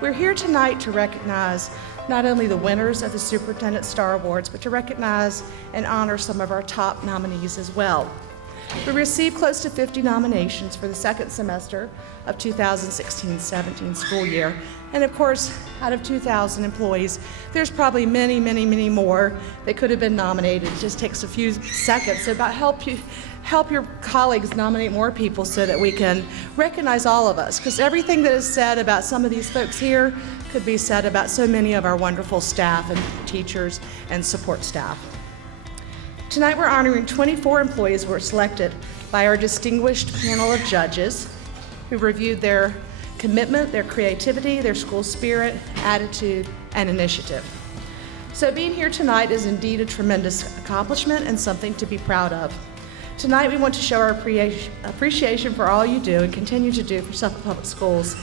We're here tonight to recognize not only the winners of the Superintendent Star Awards, but to recognize and honor some of our top nominees as well. We received close to 50 nominations for the second semester of 2016-17 school year. And of course, out of 2,000 employees, there's probably many, many, many more that could have been nominated. It just takes a few seconds. So about help your colleagues nominate more people so that we can recognize all of us. Because everything that is said about some of these folks here could be said about so many of our wonderful staff and teachers and support staff. Tonight we're honoring 24 employees who were selected by our distinguished panel of judges who reviewed their commitment, their creativity, their school spirit, attitude, and initiative. So being here tonight is indeed a tremendous accomplishment and something to be proud of. Tonight we want to show our appreciation for all you do and continue to do for Suffolk Public Schools.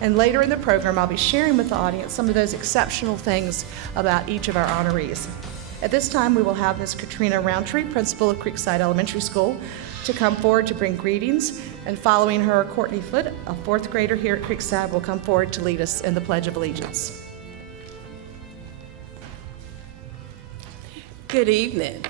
And later in the program, I'll be sharing with the audience some of those exceptional things about each of our honorees. At this time, we will have Ms. Katrina Roundtree, principal of Creekside Elementary School, to come forward to bring greetings. And following her, Courtney Foote, a fourth grader here at Creekside, will come forward to lead us in the Pledge of Allegiance. Good evening.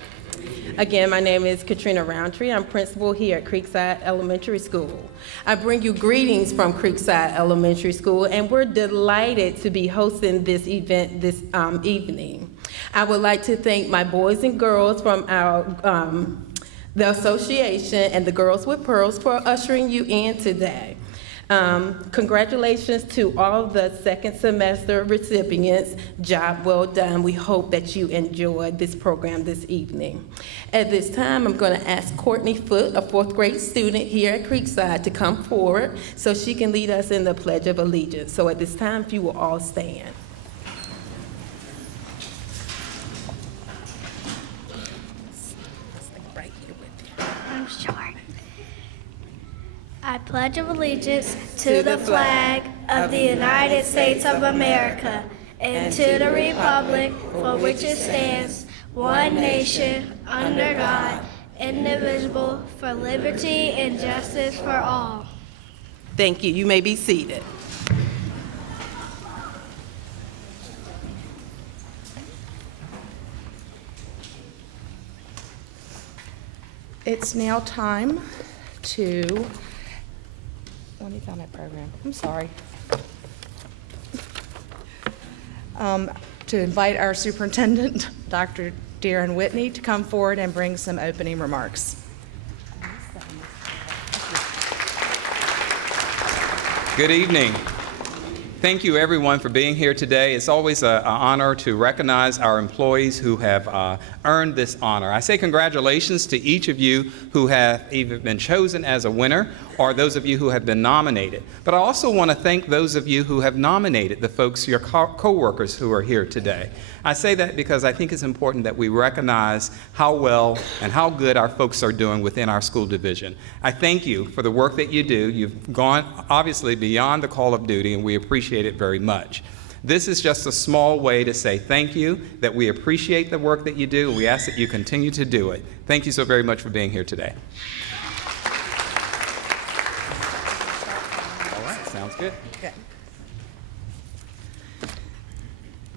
Again, my name is Katrina Roundtree. I'm principal here at Creekside Elementary School. I bring you greetings from Creekside Elementary School, and we're delighted to be hosting this event this evening. I would like to thank my boys and girls from our the association and the Girls with Pearls for ushering you in today. Congratulations to all the second semester recipients. Job well done. We hope that you enjoyed this program this evening. At this time, I'm going to ask Courtney Foote, a fourth grade student here at Creekside, to come forward so she can lead us in the Pledge of Allegiance. So at this time, if you will all stand. Right here with you. I'm short. I pledge allegiance to the flag of the United States of America and to the republic for which it stands, one nation, under God, indivisible, for liberty and justice for all. Thank you. You may be seated. It's now time to, let me find that program, I'm sorry. To invite our superintendent, Dr. Darren Whitney, to come forward and bring some opening remarks. Good evening. Thank you everyone for being here today. It's always an honor to recognize our employees who have earned this honor. I say congratulations to each of you who have either been chosen as a winner or those of you who have been nominated. But I also want to thank those of you who have nominated the folks, your co-workers who are here today. I say that because I think it's important that we recognize how well and how good our folks are doing within our school division. I thank you for the work that you do. You've gone obviously beyond the call of duty, and we appreciate it very much. This is just a small way to say thank you, that we appreciate the work that you do, and we ask that you continue to do it. Thank you so very much for being here today. All right, sounds good. Okay.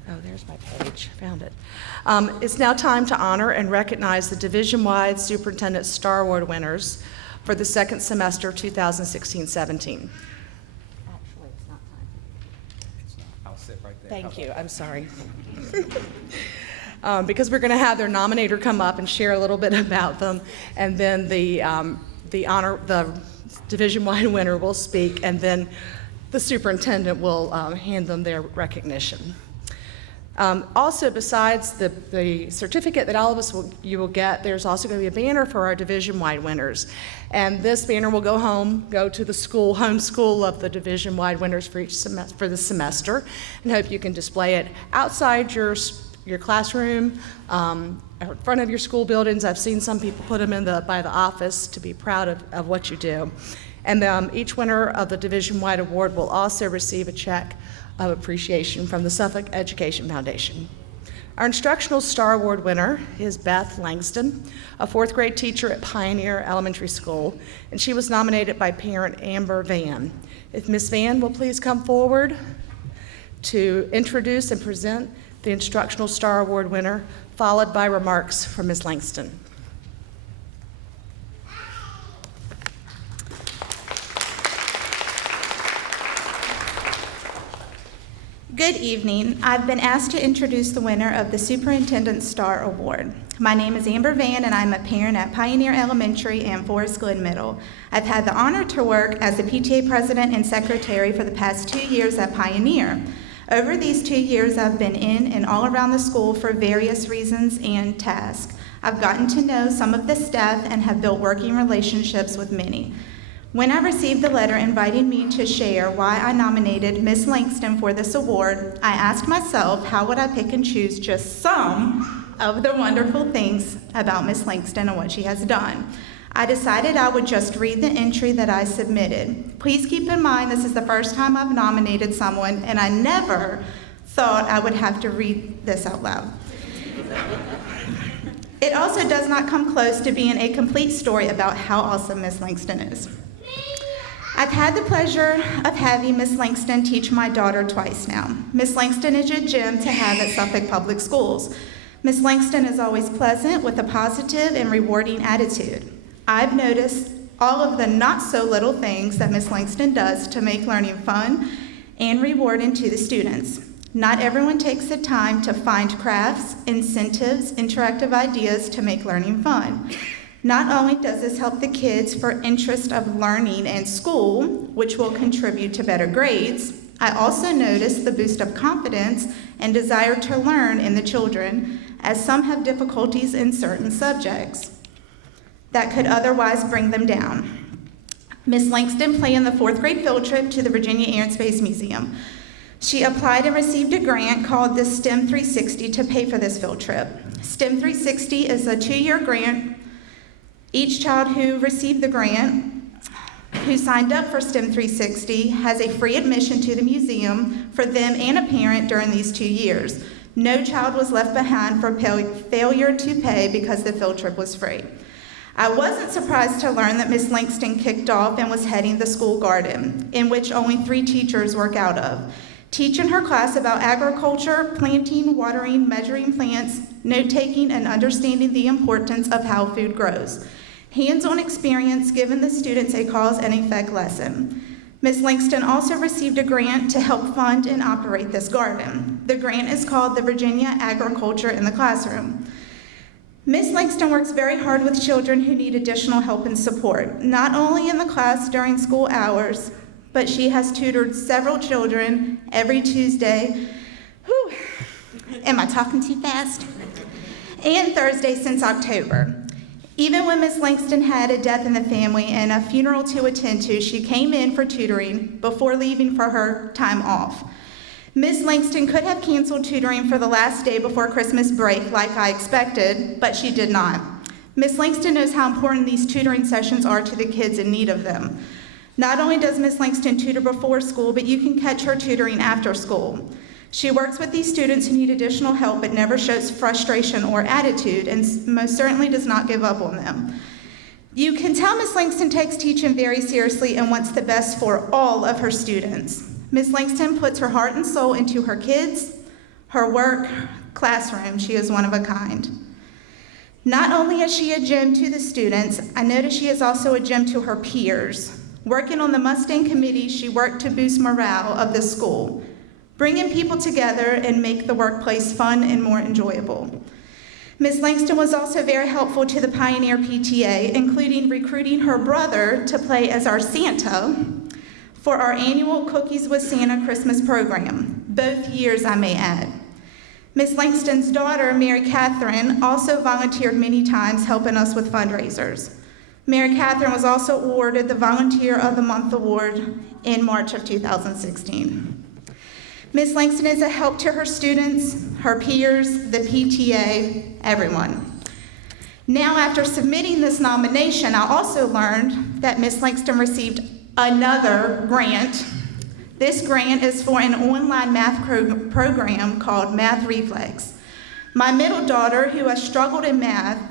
Oh, there's my page, found it. It's now time to honor and recognize the division-wide Superintendent Star Award winners for the second semester 2016-17. Thank you. I'm sorry. Because we're going to have their nominator come up and share a little bit about them, and then the division-wide winner will speak, and then the superintendent will hand them their recognition. Also, besides the certificate that all of us you will get, there's also going to be a banner for our division-wide winners. And this banner will go to the home school of the division-wide winners for the semester, and hope you can display it outside your classroom, in front of your school buildings. I've seen some people put them by the office to be proud of what you do. And each winner of the division-wide award will also receive a check of appreciation from the Suffolk Education Foundation. Our Instructional Star Award winner is Beth Langston, a fourth grade teacher at Pioneer Elementary School, and she was nominated by parent Amber Van. If Ms. Van will please come forward. to introduce and present the Instructional Star Award winner, followed by remarks from Ms. Langston. Good evening. I've been asked to introduce the winner of the Superintendent Star Award. My name is Amber Van, and I'm a parent at Pioneer Elementary and Forest Glen Middle. I've had the honor to work as the PTA president and secretary for the past 2 years at Pioneer. Over these 2 years, I've been in and all around the school for various reasons and tasks. I've gotten to know some of the staff and have built working relationships with many. When I received the letter inviting me to share why I nominated Ms. Langston for this award, I asked myself, how would I pick and choose just some of the wonderful things about Ms. Langston and what she has done? I decided I would just read the entry that I submitted. Please keep in mind this is the first time I've nominated someone, and I never thought I would have to read this out loud. It also does not come close to being a complete story about how awesome Ms. Langston is. I've had the pleasure of having Ms. Langston teach my daughter twice now. Ms. Langston is a gem to have at Suffolk Public Schools. Ms. Langston is always pleasant with a positive and rewarding attitude. I've noticed all of the not-so-little things that Ms. Langston does to make learning fun and rewarding to the students. Not everyone takes the time to find crafts, incentives, interactive ideas to make learning fun. Not only does this help the kids for interest of learning and school, which will contribute to better grades, I also notice the boost of confidence and desire to learn in the children, as some have difficulties in certain subjects that could otherwise bring them down. Ms. Langston planned the 4th grade field trip to the Virginia Air and Space Museum. She applied and received a grant called the STEM 360 to pay for this field trip. STEM 360 is a 2-year grant. Each child who received the grant, who signed up for STEM 360, has a free admission to the museum for them and a parent during these 2 years. No child was left behind for failure to pay because the field trip was free. I wasn't surprised to learn that Ms. Langston kicked off and was heading the school garden, in which only 3 teachers work out of, teaching her class about agriculture, planting, watering, measuring plants, note-taking, and understanding the importance of how food grows. Hands-on experience given the students a cause and effect lesson. Ms. Langston also received a grant to help fund and operate this garden. The grant is called the Virginia Agriculture in the Classroom. Ms. Langston works very hard with children who need additional help and support, not only in the class during school hours, but she has tutored several children every Tuesday. Whew. Am I talking too fast? And Thursday since October. Even when Ms. Langston had a death in the family and a funeral to attend to, she came in for tutoring before leaving for her time off. Ms. Langston could have canceled tutoring for the last day before Christmas break like I expected, but she did not. Ms. Langston knows how important these tutoring sessions are to the kids in need of them. Not only does Ms. Langston tutor before school, but you can catch her tutoring after school. She works with these students who need additional help but never shows frustration or attitude, and most certainly does not give up on them. You can tell Ms. Langston takes teaching very seriously and wants the best for all of her students. Ms. Langston puts her heart and soul into her kids, her work, classroom. She is one of a kind. Not only is she a gem to the students, I notice she is also a gem to her peers. Working on the Mustang committee, she worked to boost morale of the school, bringing people together and make the workplace fun and more enjoyable. Ms. Langston was also very helpful to the Pioneer PTA, including recruiting her brother to play as our Santa for our annual Cookies with Santa Christmas program, both years I may add. Ms. Langston's daughter, Mary Catherine, also volunteered many times helping us with fundraisers. Mary Catherine was also awarded the Volunteer of the Month Award in March of 2016. Ms. Langston is a help to her students, her peers, the PTA, everyone. Now, after submitting this nomination, I also learned that Ms. Langston received another grant. This grant is for an online math program called Math Reflex. My middle daughter, who has struggled in math,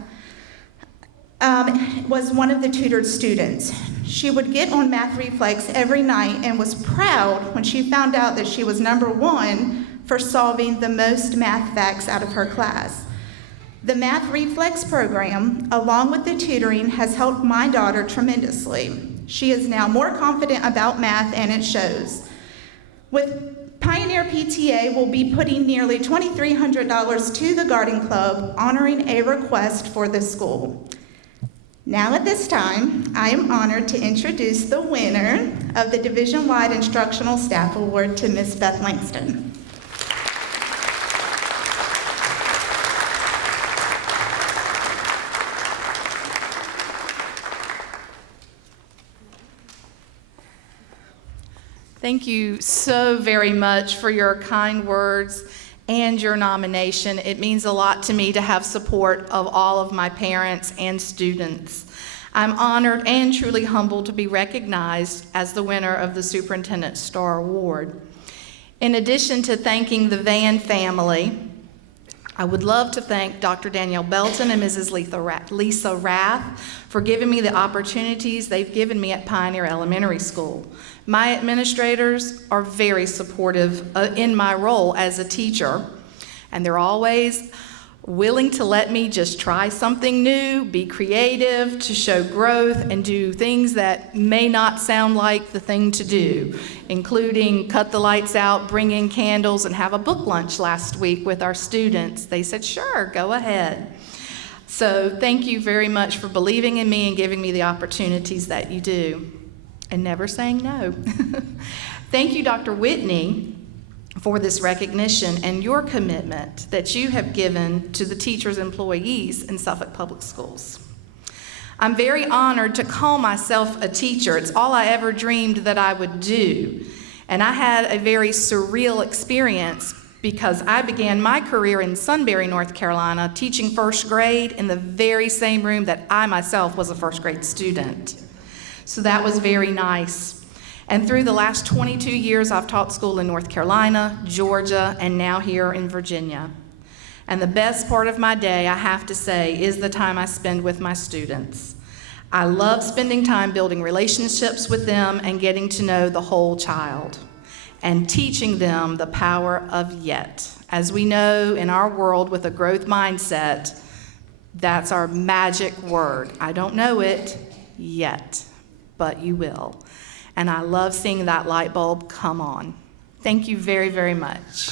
was one of the tutored students. She would get on Math Reflex every night and was proud when she found out that she was number 1 for solving the most math facts out of her class. The Math Reflex program, along with the tutoring, has helped my daughter tremendously. She is now more confident about math, and it shows. With Pioneer PTA, we'll be putting nearly $2,300 to the Garden Club, honoring a request for the school. Now at this time, I am honored to introduce the winner of the Division-wide Instructional Staff Award to Ms. Beth Langston. Thank you so very much for your kind words and your nomination. It means a lot to me to have support of all of my parents and students. I'm honored and truly humbled to be recognized as the winner of the Superintendent Star Award. In addition to thanking the Van family, I would love to thank Dr. Danielle Belton and Mrs. Lisa Rath for giving me the opportunities they've given me at Pioneer Elementary School. My administrators are very supportive in my role as a teacher, and they're always willing to let me just try something new, be creative, to show growth, and do things that may not sound like the thing to do, including cut the lights out, bring in candles, and have a book lunch last week with our students. They said, sure, go ahead. So thank you very much for believing in me and giving me the opportunities that you do, and never saying no. Thank you, Dr. Whitney, for this recognition and your commitment that you have given to the teachers and employees in Suffolk Public Schools. I'm very honored to call myself a teacher. It's all I ever dreamed that I would do. And I had a very surreal experience because I began my career in Sunbury, North Carolina, teaching first grade in the very same room that I myself was a first grade student. So that was very nice. And through the last 22 years, I've taught school in North Carolina, Georgia, and now here in Virginia. And the best part of my day, I have to say, is the time I spend with my students. I love spending time building relationships with them and getting to know the whole child and teaching them the power of yet. As we know in our world with a growth mindset, that's our magic word. I don't know it yet, but you will. And I love seeing that light bulb come on. Thank you very, very much.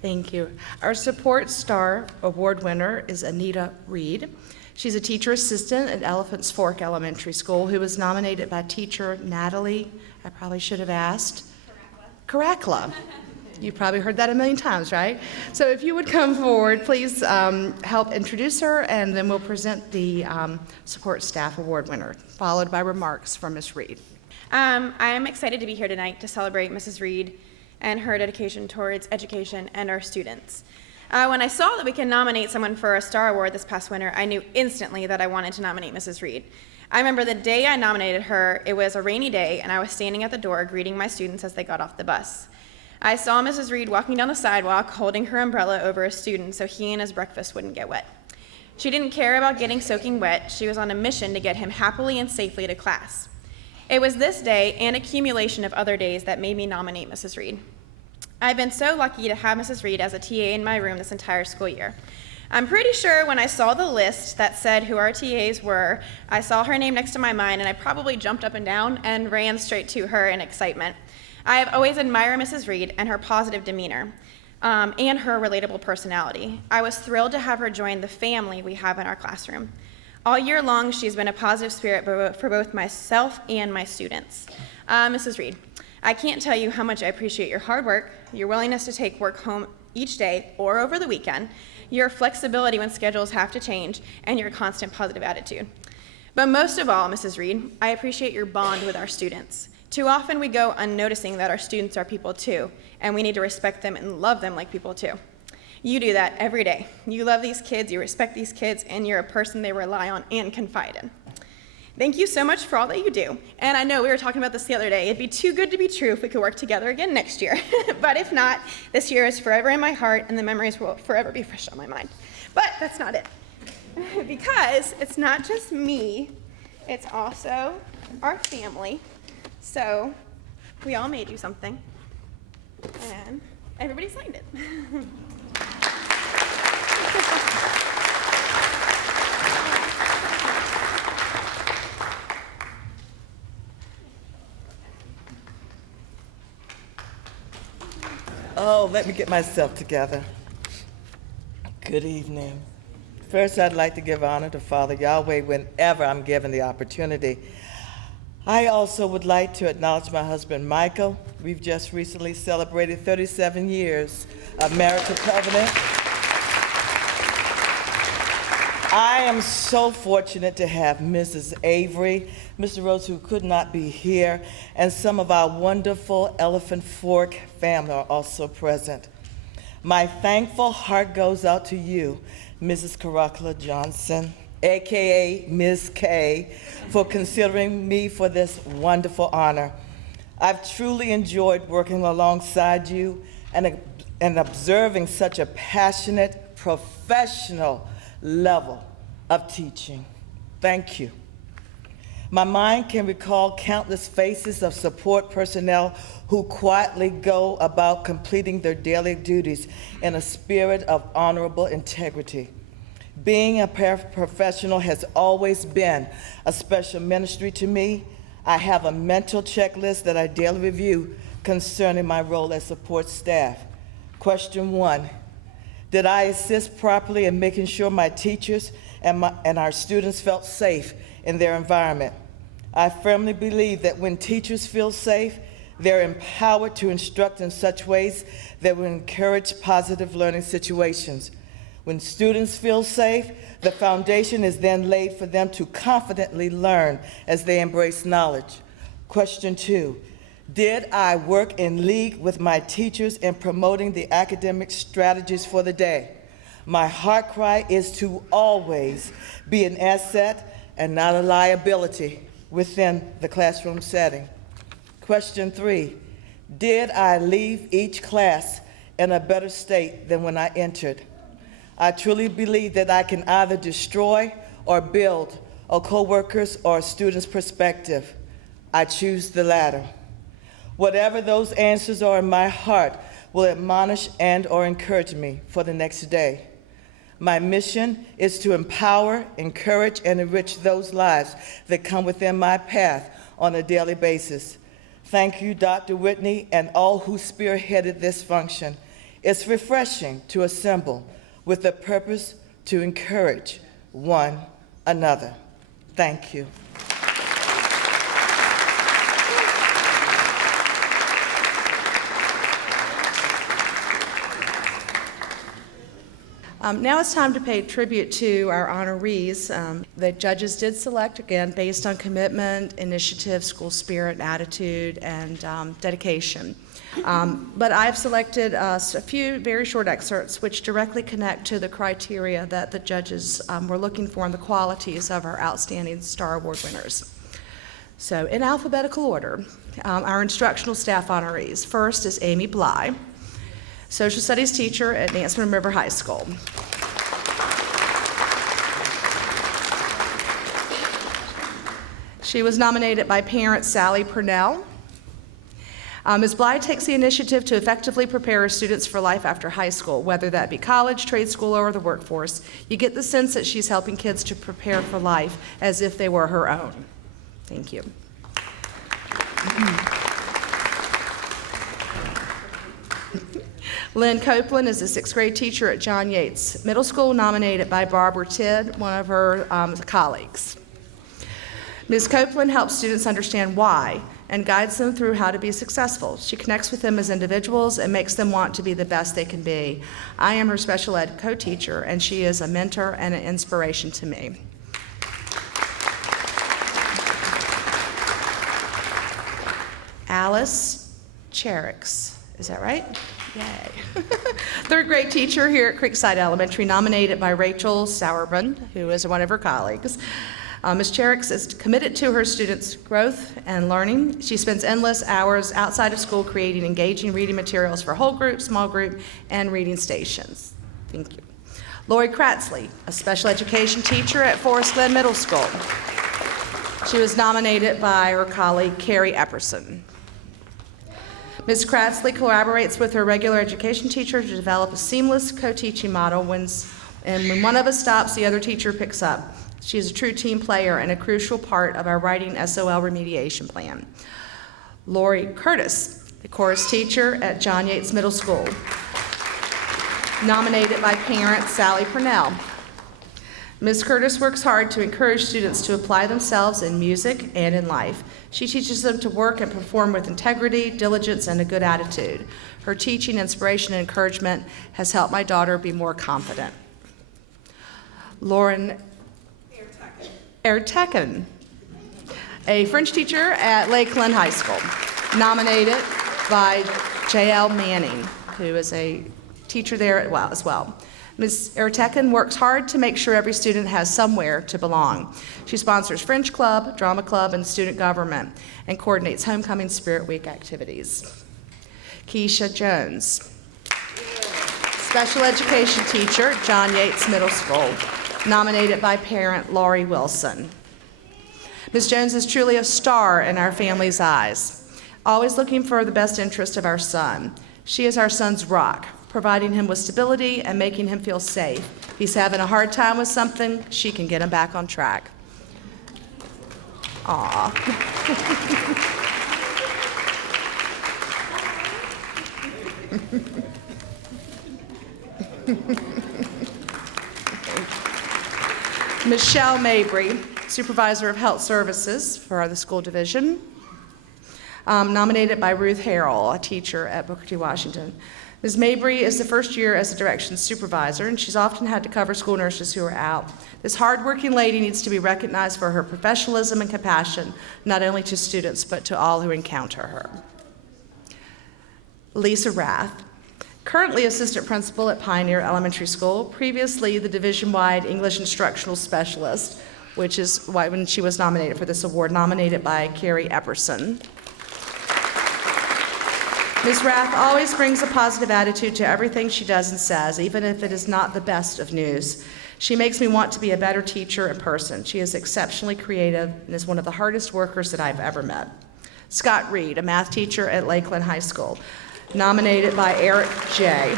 Thank you. Our Support Star Award winner is Anita Reid. She's a teacher assistant at Elephants Fork Elementary School who was nominated by teacher Natalie, I probably should have asked, Karakla. You've probably heard that a million times, right? So if you would come forward, please help introduce her, and then we'll present the Support Staff Award winner, followed by remarks from Ms. Reid. I'm excited to be here tonight to celebrate Mrs. Reid and her dedication towards education and our students. When I saw that we can nominate someone for a Star Award this past winter, I knew instantly that I wanted to nominate Mrs. Reid. I remember the day I nominated her, it was a rainy day, and I was standing at the door greeting my students as they got off the bus. I saw Mrs. Reid walking down the sidewalk holding her umbrella over a student so he and his breakfast wouldn't get wet. She didn't care about getting soaking wet. She was on a mission to get him happily and safely to class. It was this day and accumulation of other days that made me nominate Mrs. Reid. I've been so lucky to have Mrs. Reid as a TA in my room this entire school year. I'm pretty sure when I saw the list that said who our TAs were, I saw her name next to my mind, and I probably jumped up and down and ran straight to her in excitement. I have always admired Mrs. Reid and her positive demeanor and her relatable personality. I was thrilled to have her join the family we have in our classroom. All year long, she's been a positive spirit for both myself and my students. Mrs. Reid, I can't tell you how much I appreciate your hard work, your willingness to take work home each day or over the weekend, your flexibility when schedules have to change, and your constant positive attitude. But most of all, Mrs. Reid, I appreciate your bond with our students. Too often we go unnoticing that our students are people too, and we need to respect them and love them like people too. You do that every day. You love these kids, you respect these kids, and you're a person they rely on and confide in. Thank you so much for all that you do. And I know we were talking about this the other day. It'd be too good to be true if we could work together again next year. But if not, this year is forever in my heart, and the memories will forever be fresh on my mind. But that's not it. Because it's not just me, it's also our family. So we all made you something, and everybody signed it. Oh, let me get myself together. Good evening. First, I'd like to give honor to Father Yahweh whenever I'm given the opportunity. I also would like to acknowledge my husband, Michael. We've just recently celebrated 37 years of marital covenant. I am so fortunate to have Mrs. Avery, Mr. Rose, who could not be here, and some of our wonderful Elephant Fork family are also present. My thankful heart goes out to you, Mrs. Karakala Johnson, AKA Ms. K, for considering me for this wonderful honor. I've truly enjoyed working alongside you and observing such a passionate, professional level of teaching. Thank you. My mind can recall countless faces of support personnel who quietly go about completing their daily duties in a spirit of honorable integrity. Being a paraprofessional has always been a special ministry to me. I have a mental checklist that I daily review concerning my role as support staff. Question 1, did I assist properly in making sure my teachers and our students felt safe in their environment? I firmly believe that when teachers feel safe, they're empowered to instruct in such ways that will encourage positive learning situations. When students feel safe, the foundation is then laid for them to confidently learn as they embrace knowledge. Question 2, did I work in league with my teachers in promoting the academic strategies for the day? My heart cry is to always be an asset and not a liability within the classroom setting. Question 3, did I leave each class in a better state than when I entered? I truly believe that I can either destroy or build a coworker's or a student's perspective. I choose the latter. Whatever those answers are in my heart will admonish and or encourage me for the next day. My mission is to empower, encourage, and enrich those lives that come within my path on a daily basis. Thank you, Dr. Whitney, and all who spearheaded this function. It's refreshing to assemble with the purpose to encourage one another. Thank you. Now it's time to pay tribute to our honorees. The judges did select, again, based on commitment, initiative, school spirit, attitude, and dedication. But I've selected a few very short excerpts which directly connect to the criteria that the judges were looking for and the qualities of our outstanding Star Award winners. So in alphabetical order, our instructional staff honorees. First is Amy Bly, social studies teacher at Nansen River High School. She was nominated by parent Sally Purnell. Ms. Bly takes the initiative to effectively prepare her students for life after high school, whether that be college, trade school, or the workforce. You get the sense that she's helping kids to prepare for life as if they were her own. Thank you. Lynne Copeland is a sixth grade teacher at John Yates Middle School, nominated by Barbara Tidd, one of her colleagues. Ms. Copeland helps students understand why and guides them through how to be successful. She connects with them as individuals and makes them want to be the best they can be. I am her special ed co-teacher, and she is a mentor and an inspiration to me. Alice Cherix, is that right? Yay. Third grade teacher here at Creekside Elementary, nominated by Rachel Sauerman, who is one of her colleagues. Ms. Cherix is committed to her students' growth and learning. She spends endless hours outside of school creating engaging reading materials for whole group, small group, and reading stations. Thank you. Laurie Kratzley, a special education teacher at Forest Glen Middle School. She was nominated by her colleague, Carrie Epperson. Ms. Kratzley collaborates with her regular education teacher to develop a seamless co-teaching model when one of us stops, the other teacher picks up. She is a true team player and a crucial part of our writing SOL remediation plan. Lori Curtis, the chorus teacher at John Yates Middle School, nominated by parent Sally Purnell. Ms. Curtis works hard to encourage students to apply themselves in music and in life. She teaches them to work and perform with integrity, diligence, and a good attitude. Her teaching, inspiration, and encouragement has helped my daughter be more confident. Lauren Ertekin, a French teacher at Lakeland High School, nominated by J.L. Manning, who is a teacher there as well. Ms. Ertekin works hard to make sure every student has somewhere to belong. She sponsors French Club, Drama Club, and student government, and coordinates Homecoming Spirit Week activities. Keisha Jones, special education teacher at John Yates Middle School, nominated by parent Laurie Wilson. Ms. Jones is truly a star in our family's eyes, always looking for the best interest of our son. She is our son's rock, providing him with stability and making him feel safe. If he's having a hard time with something, she can get him back on track. Aw. Michelle Mabry, Supervisor of Health Services for the school division, nominated by Ruth Harrell, a teacher at Booker T. Washington. Ms. Mabry is the first year as a directions supervisor, and she's often had to cover school nurses who are out. This hardworking lady needs to be recognized for her professionalism and compassion, not only to students, but to all who encounter her. Lisa Rath, currently assistant principal at Pioneer Elementary School, previously the division-wide English instructional specialist, which is why when she was nominated for this award, nominated by Carrie Epperson. Ms. Rath always brings a positive attitude to everything she does and says, even if it is not the best of news. She makes me want to be a better teacher and person. She is exceptionally creative and is one of the hardest workers that I've ever met. Scott Reed, a math teacher at Lakeland High School, nominated by Eric J.,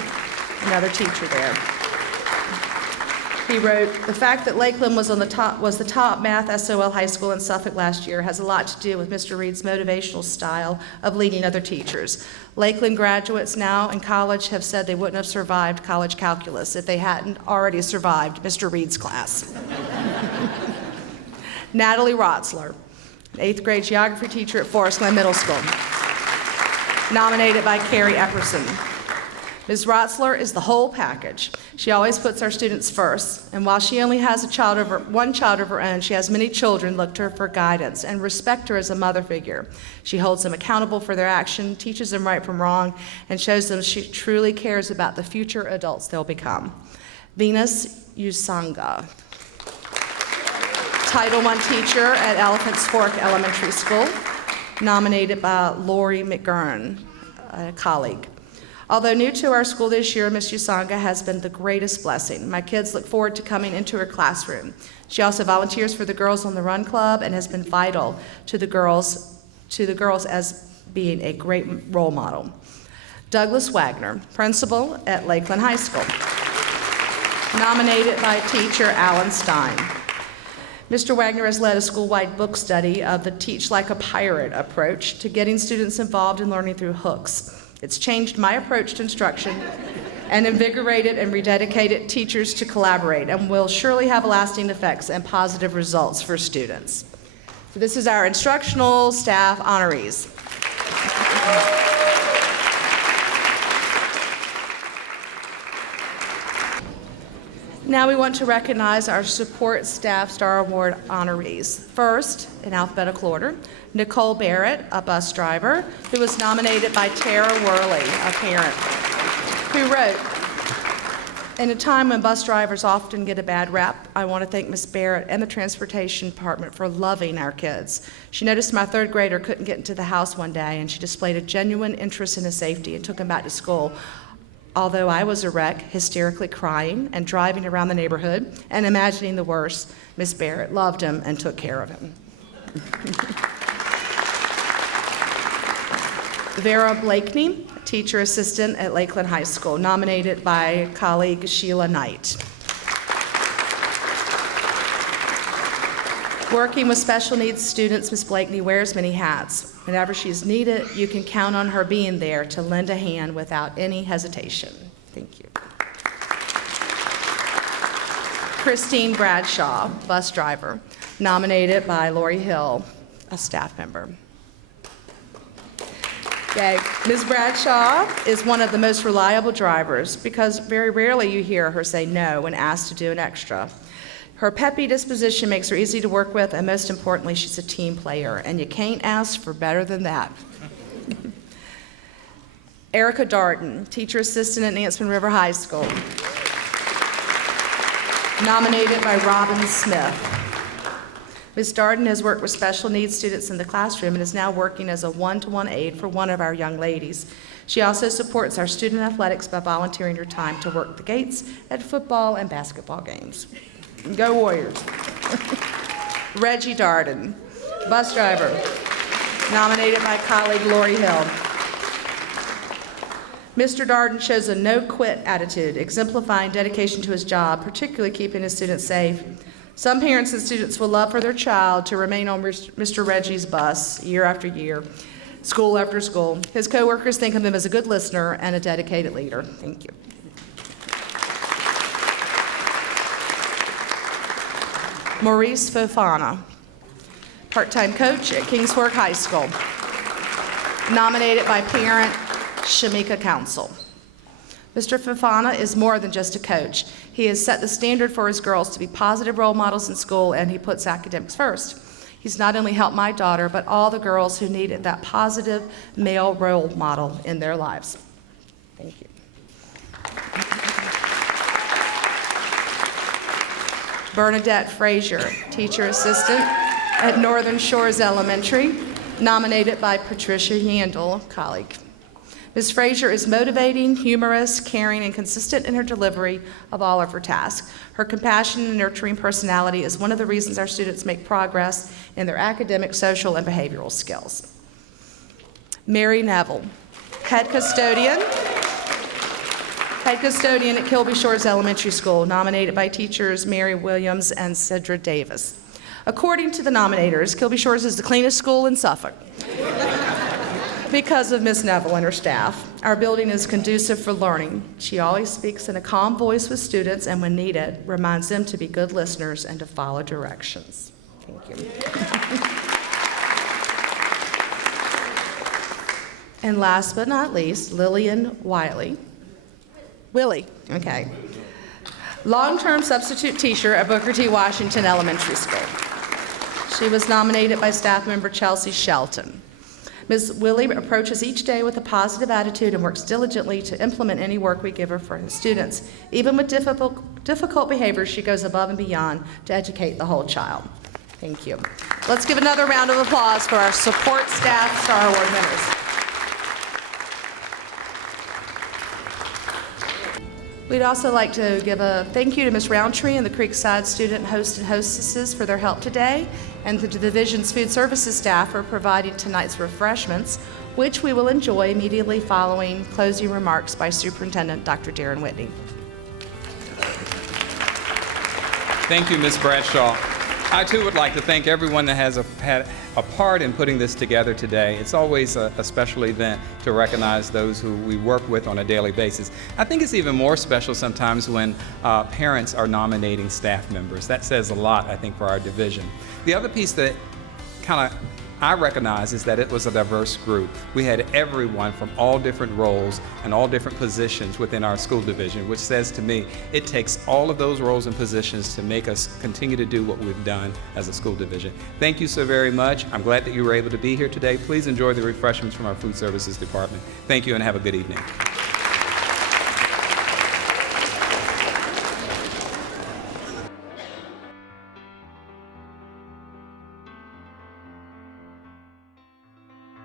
another teacher there. He wrote, "The fact that Lakeland was the top math SOL high school in Suffolk last year has a lot to do with Mr. Reed's motivational style of leading other teachers. Lakeland graduates now in college have said they wouldn't have survived college calculus if they hadn't already survived Mr. Reed's class." Natalie Rotzler, 8th grade geography teacher at Forest Glen Middle School, nominated by Carrie Epperson. Ms. Rotzler is the whole package. She always puts our students first, and while she only has one child of her own, she has many children look to her for guidance and respect her as a mother figure. She holds them accountable for their action, teaches them right from wrong, and shows them she truly cares about the future adults they'll become. Venus Usanga, Title I teacher at Elephants Fork Elementary School, nominated by Laurie McGurn, a colleague. Although new to our school this year, Ms. Usanga has been the greatest blessing. My kids look forward to coming into her classroom. She also volunteers for the Girls on the Run Club and has been vital to the girls as being a great role model. Douglas Wagner, principal at Lakeland High School, nominated by teacher Alan Stein. Mr. Wagner has led a school-wide book study of the Teach Like a Pirate approach to getting students involved in learning through hooks. It's changed my approach to instruction and invigorated and rededicated teachers to collaborate and will surely have lasting effects and positive results for students. So this is our instructional staff honorees. Now we want to recognize our Support Staff Star Award honorees. First, in alphabetical order, Nicole Barrett, a bus driver, who was nominated by Tara Worley, a parent, who wrote, In a time when bus drivers often get a bad rap, I want to thank Ms. Barrett and the Transportation Department for loving our kids. She noticed my third grader couldn't get into the house one day, and she displayed a genuine interest in his safety and took him back to school. Although I was a wreck, hysterically crying and driving around the neighborhood and imagining the worst, Ms. Barrett loved him and took care of him. Vera Blakeney, teacher assistant at Lakeland High School, nominated by colleague Sheila Knight. Working with special needs students, Ms. Blakeney wears many hats. Whenever she's needed, you can count on her being there to lend a hand without any hesitation. Thank you. Christine Bradshaw, bus driver, nominated by Laurie Hill, a staff member. Okay. Ms. Bradshaw is one of the most reliable drivers because very rarely you hear her say no when asked to do an extra. Her peppy disposition makes her easy to work with, and most importantly, she's a team player, and you can't ask for better than that. Erica Darden, teacher assistant at Nansen River High School, nominated by Robin Smith. Ms. Darden has worked with special needs students in the classroom and is now working as a one-to-one aide for one of our young ladies. She also supports our student athletics by volunteering her time to work the gates at football and basketball games. Go Warriors. Reggie Darden, bus driver, nominated by colleague Laurie Hill. Mr. Darden shows a no-quit attitude, exemplifying dedication to his job, particularly keeping his students safe. Some parents and students will love for their child to remain on Mr. Reggie's bus year after year, school after school. His coworkers think of him as a good listener and a dedicated leader. Thank you. Maurice Fofana, part-time coach at Kings Fork High School, nominated by parent Shamika Council. Mr. Fofana is more than just a coach. He has set the standard for his girls to be positive role models in school, and he puts academics first. He's not only helped my daughter, but all the girls who needed that positive male role model in their lives. Thank you. Bernadette Fraser, teacher assistant at Northern Shores Elementary, nominated by Patricia Yandel, colleague. Ms. Fraser is motivating, humorous, caring, and consistent in her delivery of all of her tasks. Her compassion and nurturing personality is one of the reasons our students make progress in their academic, social, and behavioral skills. Mary Neville, head custodian at Kilby Shores Elementary School, nominated by teachers Mary Williams and Cedra Davis. According to the nominators, Kilby Shores is the cleanest school in Suffolk. Because of Ms. Neville and her staff, our building is conducive for learning. She always speaks in a calm voice with students, and when needed, reminds them to be good listeners and to follow directions. Thank you. And last but not least, Lillian Wiley. Willie, okay. Long-term substitute teacher at Booker T. Washington Elementary School. She was nominated by staff member Chelsea Shelton. Ms. Willie approaches each day with a positive attitude and works diligently to implement any work we give her for the students. Even with difficult behaviors, she goes above and beyond to educate the whole child. Thank you. Let's give another round of applause for our support staff Star Award winners. We'd also like to give a thank you to Ms. Roundtree and the Creekside student host and hostesses for their help today, and to the division's food services staff for providing tonight's refreshments, which we will enjoy immediately following closing remarks by Superintendent Dr. Darren Whitney. Thank you, Ms. Bradshaw. I too would like to thank everyone that has had a part in putting this together today. It's always a special event to recognize those who we work with on a daily basis. I think it's even more special sometimes when parents are nominating staff members. That says a lot, I think, for our division. The other piece that kind of I recognize is that it was a diverse group. We had everyone from all different roles and all different positions within our school division, which says to me, it takes all of those roles and positions to make us continue to do what we've done as a school division. Thank you so very much. I'm glad that you were able to be here today. Please enjoy the refreshments from our food services department. Thank you and have a good evening.